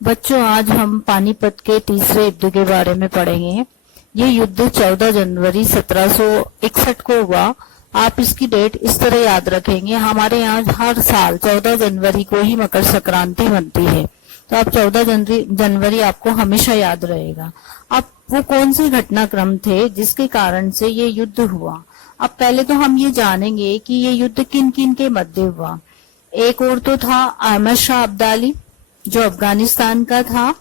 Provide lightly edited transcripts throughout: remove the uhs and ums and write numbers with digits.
बच्चों, आज हम पानीपत के तीसरे युद्ध के बारे में पढ़ेंगे। ये युद्ध 14 जनवरी 1761 को हुआ। आप इसकी डेट इस तरह याद रखेंगे। हमारे यहाँ हर साल 14 जनवरी को ही मकर संक्रांति बनती है, तो आप 14 जनवरी आपको हमेशा याद रहेगा। अब वो कौन से घटनाक्रम थे जिसके कारण से ये युद्ध हुआ? अब पहले तो हम ये जानेंगे कि ये युद्ध किन किन के मध्य हुआ। एक और तो था अहमद शाह अब्दाली, जो अफगानिस्तान का था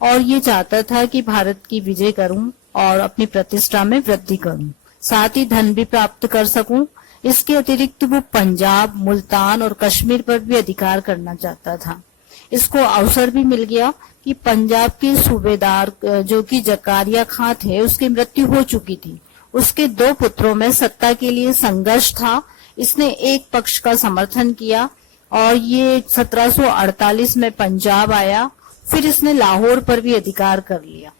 और ये चाहता था कि भारत की विजय करूं और अपनी प्रतिष्ठा में वृद्धि करूं, साथ ही धन भी प्राप्त कर सकूं। इसके अतिरिक्त वो पंजाब, मुल्तान और कश्मीर पर भी अधिकार करना चाहता था। इसको अवसर भी मिल गया कि पंजाब के सूबेदार जो कि जकारिया खां थे, उसकी मृत्यु हो चुकी थी। उसके 2 पुत्रों में सत्ता के लिए संघर्ष था। इसने एक पक्ष का समर्थन किया और ये 1748 में पंजाब आया। फिर इसने लाहौर पर भी अधिकार कर लिया।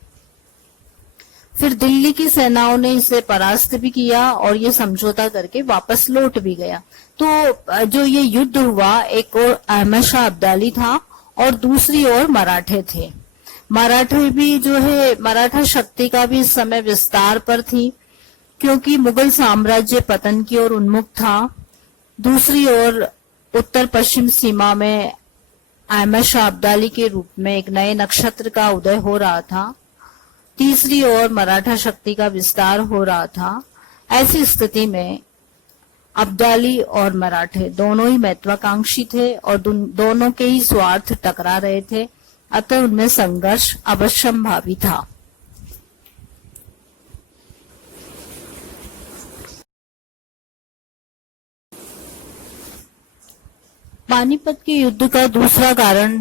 फिर दिल्ली की सेनाओं ने इसे परास्त भी किया और ये समझौता करके वापस लौट भी गया। तो जो ये युद्ध हुआ, एक और अहमद शाह अब्दाली था और दूसरी ओर मराठे थे। मराठे भी जो है, मराठा शक्ति का भी इस समय विस्तार पर थी, क्योंकि मुगल साम्राज्य पतन की ओर उन्मुख था। दूसरी ओर उत्तर पश्चिम सीमा में अहमद शाह अब्दाली के रूप में एक नए नक्षत्र का उदय हो रहा था। तीसरी ओर मराठा शक्ति का विस्तार हो रहा था। ऐसी स्थिति में अब्दाली और मराठे दोनों ही महत्वाकांक्षी थे और दोनों के ही स्वार्थ टकरा रहे थे, अतः उनमें संघर्ष अवश्यंभावी था। पानीपत के युद्ध का दूसरा कारण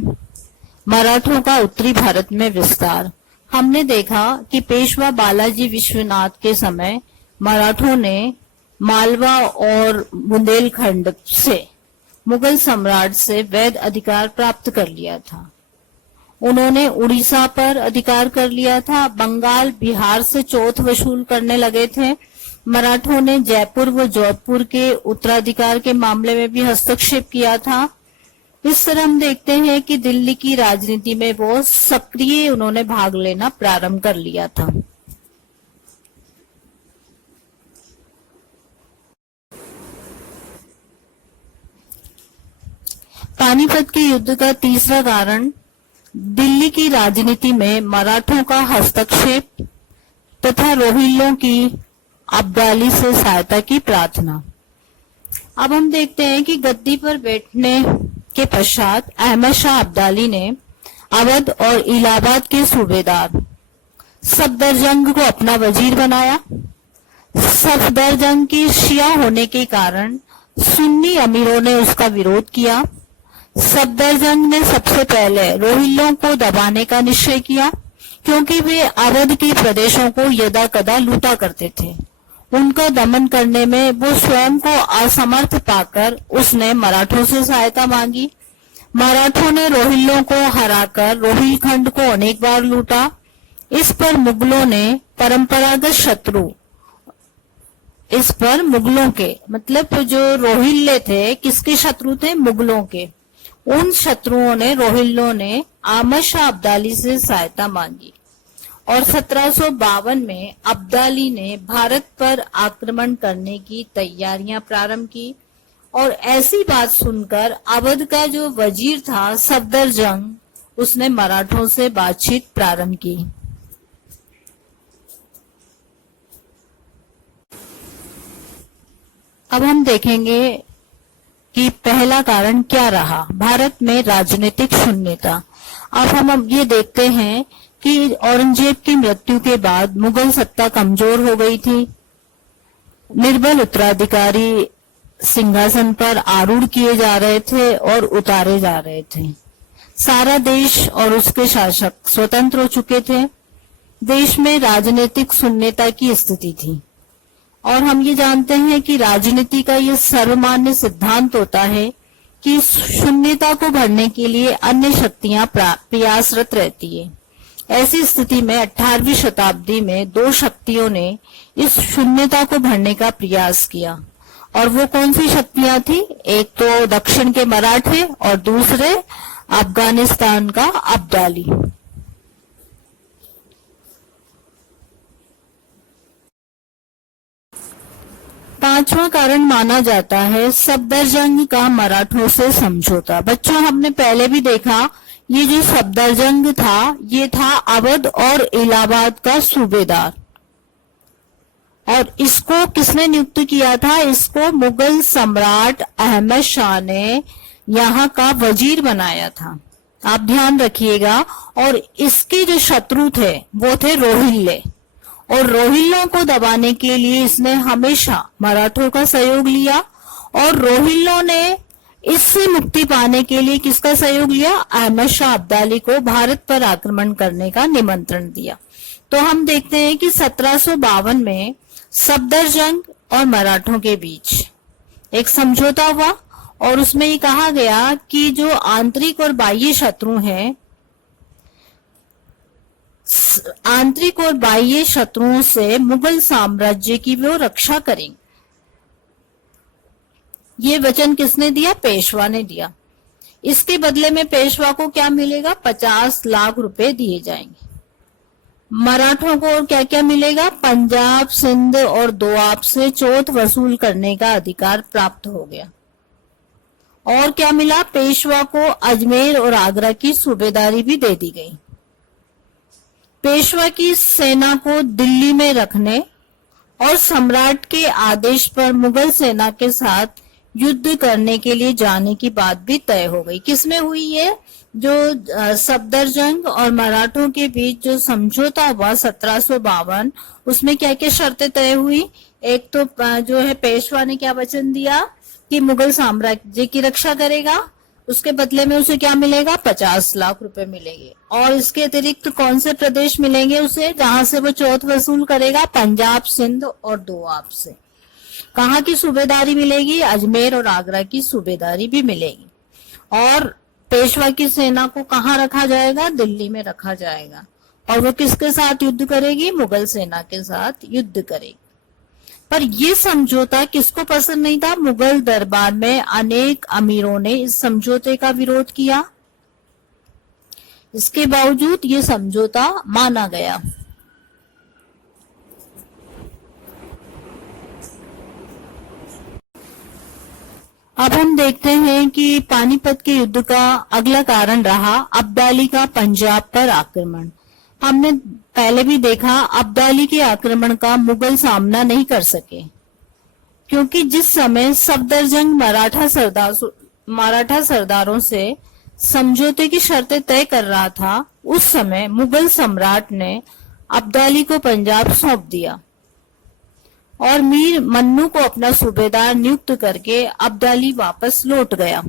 मराठों का उत्तरी भारत में विस्तार। हमने देखा कि पेशवा बालाजी विश्वनाथ के समय मराठों ने मालवा और बुंदेलखंड से मुगल सम्राट से वैध अधिकार प्राप्त कर लिया था। उन्होंने उड़ीसा पर अधिकार कर लिया था। बंगाल, बिहार से चौथ वसूल करने लगे थे। मराठों ने जयपुर व जोधपुर के उत्तराधिकार के मामले में भी हस्तक्षेप किया था। इस तरह हम देखते हैं कि दिल्ली की राजनीति में वो सक्रिय उन्होंने भाग लेना प्रारंभ कर लिया था। पानीपत के युद्ध का तीसरा कारण दिल्ली की राजनीति में मराठों का हस्तक्षेप तथा रोहिल्लों की अब्दाली से सहायता की प्रार्थना। अब हम देखते हैं कि गद्दी पर बैठने के पश्चात अहमद शाह अब्दाली ने अवध और इलाहाबाद के सूबेदार सफदरजंग को अपना वजीर बनाया। सफदरजंग की शिया होने के कारण सुन्नी अमीरों ने उसका विरोध किया। सफदरजंग ने सबसे पहले रोहिल्लों को दबाने का निश्चय किया, क्योंकि वे अवध के प्रदेशों को यदा कदा लूटा करते थे। उनका दमन करने में वो स्वयं को असमर्थ पाकर उसने मराठों से सहायता मांगी। मराठों ने रोहिल्लों को हराकर रोहिलखंड को अनेक बार लूटा। इस पर मुगलों ने परंपरागत शत्रु, इस पर मुगलों के मतलब जो रोहिल्ले थे, किसके शत्रु थे? मुगलों के। उन शत्रुओं ने, रोहिल्लों ने अहमद शाह अब्दाली से सहायता मांगी और 1752 में अब्दाली ने भारत पर आक्रमण करने की तैयारियां प्रारंभ की। और ऐसी बात सुनकर अवध का जो वजीर था सफदरजंग, उसने मराठों से बातचीत प्रारंभ की। अब हम देखेंगे कि पहला कारण क्या रहा, भारत में राजनीतिक शून्यता। अब हम ये देखते हैं कि औरंगजेब की मृत्यु के बाद मुगल सत्ता कमजोर हो गई थी। निर्बल उत्तराधिकारी सिंहासन पर आरूढ़ किए जा रहे थे और उतारे जा रहे थे। सारा देश और उसके शासक स्वतंत्र हो चुके थे। देश में राजनीतिक शून्यता की स्थिति थी और हम ये जानते हैं कि राजनीति का ये सर्वमान्य सिद्धांत होता है कि शून्यता को भरने के लिए अन्य शक्तियां प्रयासरत रहती है। ऐसी स्थिति में 18वीं शताब्दी में 2 शक्तियों ने इस शून्यता को भरने का प्रयास किया। और वो कौन सी शक्तियां थी? एक तो दक्षिण के मराठे और दूसरे अफगानिस्तान का अब्दाली। पांचवा कारण माना जाता है सफदरजंग का मराठों से समझौता। बच्चों, हमने पहले भी देखा, ये जो सफदरजंग था ये था अवध और इलाहाबाद का सूबेदार, और इसको किसने नियुक्त किया था? इसको मुगल सम्राट अहमद शाह ने यहाँ का वजीर बनाया था। आप ध्यान रखिएगा। और इसके जो शत्रु थे वो थे रोहिल्ले, और रोहिल्लों को दबाने के लिए इसने हमेशा मराठों का सहयोग लिया, और रोहिल्लों ने इससे मुक्ति पाने के लिए किसका सहयोग लिया? अहमद शाह अब्दाली को भारत पर आक्रमण करने का निमंत्रण दिया। तो हम देखते हैं कि 1752 में सफदरजंग और मराठों के बीच एक समझौता हुआ, और उसमें ये कहा गया कि जो आंतरिक और बाह्य शत्रु हैं, आंतरिक और बाह्य शत्रुओं से मुगल साम्राज्य की वो रक्षा करेंगे। ये वचन किसने दिया? पेशवा ने दिया। इसके बदले में पेशवा को क्या मिलेगा? 50 लाख रुपए दिए जाएंगे। मराठों को क्या क्या मिलेगा? पंजाब, सिंध और दोआब से चौथ वसूल करने का अधिकार प्राप्त हो गया। और क्या मिला? पेशवा को अजमेर और आगरा की सूबेदारी भी दे दी गई। पेशवा की सेना को दिल्ली में रखने और सम्राट के आदेश पर मुगल सेना के साथ युद्ध करने के लिए जाने की बात भी तय हो गई। किसमें हुई ये? जो सफदरजंग और मराठों के बीच जो समझौता हुआ 1752, उसमें क्या क्या शर्तें तय हुई? एक तो जो है पेशवा ने क्या वचन दिया कि मुगल साम्राज्य की रक्षा करेगा, उसके बदले में उसे क्या मिलेगा? 50 लाख रुपए मिलेंगे। और इसके अतिरिक्त कौन से प्रदेश मिलेंगे उसे जहां से वो चौथ वसूल करेगा? पंजाब, सिंध और दोआब से। कहाँ की सूबेदारी मिलेगी? अजमेर और आगरा की सूबेदारी भी मिलेगी। और पेशवा की सेना को कहाँ रखा जाएगा? दिल्ली में रखा जाएगा। और वो किसके साथ युद्ध करेगी? मुगल सेना के साथ युद्ध करेगी। पर यह समझौता किसको पसंद नहीं था? मुगल दरबार में अनेक अमीरों ने इस समझौते का विरोध किया। इसके बावजूद ये समझौता माना गया। अब हम देखते हैं कि पानीपत के युद्ध का अगला कारण रहा अब्दाली का पंजाब पर आक्रमण। हमने पहले भी देखा, अब्दाली के आक्रमण का मुगल सामना नहीं कर सके, क्योंकि जिस समय सफदरजंग मराठा सरदारों से समझौते की शर्तें तय कर रहा था, उस समय मुगल सम्राट ने अब्दाली को पंजाब सौंप दिया और मीर मन्नू को अपना सूबेदार नियुक्त करके अब्दाली वापस लौट गया।